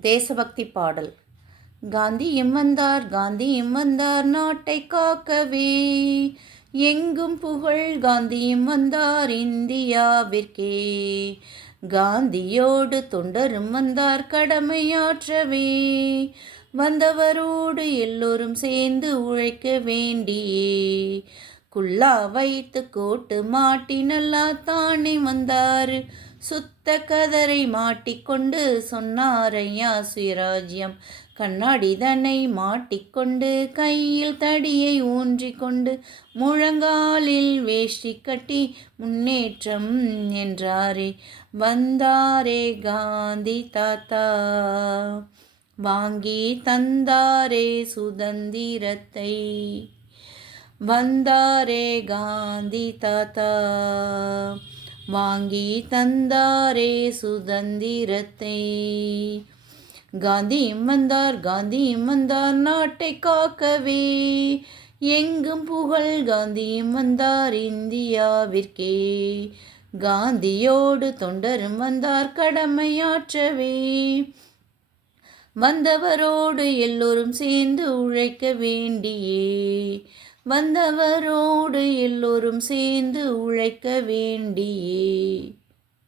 தேசபக்தி பாடல். காந்தியும் வந்தார், காந்தியும் வந்தார் நாட்டை காக்கவே, எங்கும் புகழ் காந்தியும் வந்தார் இந்தியாவிற்கே. காந்தியோடு தொண்டரும் வந்தார் கடமையாற்றவே, வந்தவரோடு எல்லோரும் சேர்ந்து உழைக்க வேண்டியே. குல்லா வைத்து கோட்டு மாட்டி நல்லா தானே வந்தார், சுத்த கதரை மாட்டிக்கொண்டு சொன்னாரையா சுயராஜ்யம். கண்ணாடி தன்னை மாட்டிக்கொண்டு கையில் தடியை ஊன்றிக்கொண்டு முழங்காலில் வேஷ்டி கட்டி முன்னேற்றம் என்றாரே. வந்தாரே காந்தி தாத்தா, வாங்கி தந்தாரே சுதந்திரத்தை. வந்தாரே காந்தி தாத்தா, வாங்கி தந்தாரே சுதந்திரத்தை. காந்தியும் வந்தார், காந்தியும் வந்தார் நாட்டை காக்கவே, எங்கும் புகழ் காந்தியும் வந்தார் இந்தியாவிற்கே. காந்தியோடு தொண்டரும் வந்தார் கடமையாற்றவே, வந்தவரோடு எல்லோரும் சேர்ந்து உழைக்க வேண்டியே. வந்தவரோடு எல்லோரும் சேர்ந்து உழைக்க வேண்டியே.